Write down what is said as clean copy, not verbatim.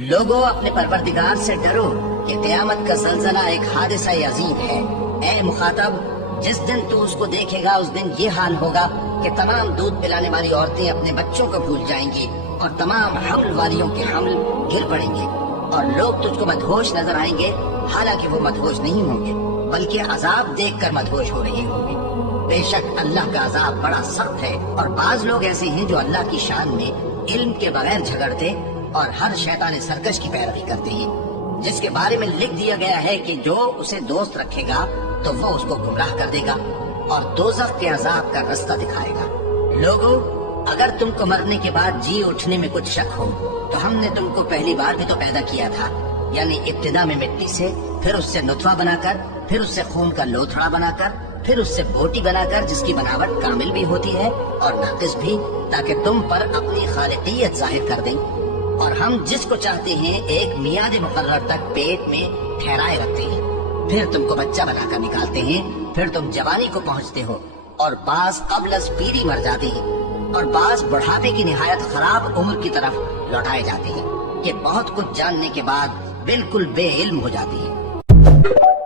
لوگوں اپنے پروردگار سے ڈرو کہ قیامت کا زلزلہ ایک حادثہ عظیم ہے۔ اے مخاطب، جس دن تو اس کو دیکھے گا اس دن یہ حال ہوگا کہ تمام دودھ پلانے والی عورتیں اپنے بچوں کو بھول جائیں گی اور تمام حمل والیوں کے حمل گر پڑیں گے، اور لوگ تجھ کو مدہوش نظر آئیں گے، حالانکہ وہ مدہوش نہیں ہوں گے بلکہ عذاب دیکھ کر مدہوش ہو رہے ہوں گے۔ بے شک اللہ کا عذاب بڑا سخت ہے، اور بعض لوگ ایسے ہیں جو اللہ کی شان میں علم کے بغیر جھگڑتے اور ہر شیطان سرکش کی پیروی کرتے ہیں، جس کے بارے میں لکھ دیا گیا ہے کہ جو اسے دوست رکھے گا تو وہ اس کو گمراہ کر دے گا اور دوزخ کے عذاب کا رستہ دکھائے گا۔ لوگوں، اگر تم کو مرنے کے بعد جی اٹھنے میں کچھ شک ہو تو ہم نے تم کو پہلی بار بھی تو پیدا کیا تھا، یعنی ابتدا میں مٹی سے، پھر اس سے نطفہ بنا کر، پھر اس سے خون کا لوتھڑا بنا کر، پھر اس سے بوٹی بنا کر جس کی بناوٹ کامل بھی ہوتی ہے اور ناقص بھی، تاکہ تم پر اپنی خالقیت ظاہر کر دیں۔ اور ہم جس کو چاہتے ہیں ایک میعاد مقرر تک پیٹ میں ٹھہرائے رکھتے ہیں، پھر تم کو بچہ بنا کر نکالتے ہیں، پھر تم جوانی کو پہنچتے ہو، اور بعض قبل از پیری مر جاتے ہیں، اور بعض بڑھاپے کی نہایت خراب عمر کی طرف لوٹائے جاتے ہیں کہ بہت کچھ جاننے کے بعد بالکل بے علم ہو جاتے ہیں۔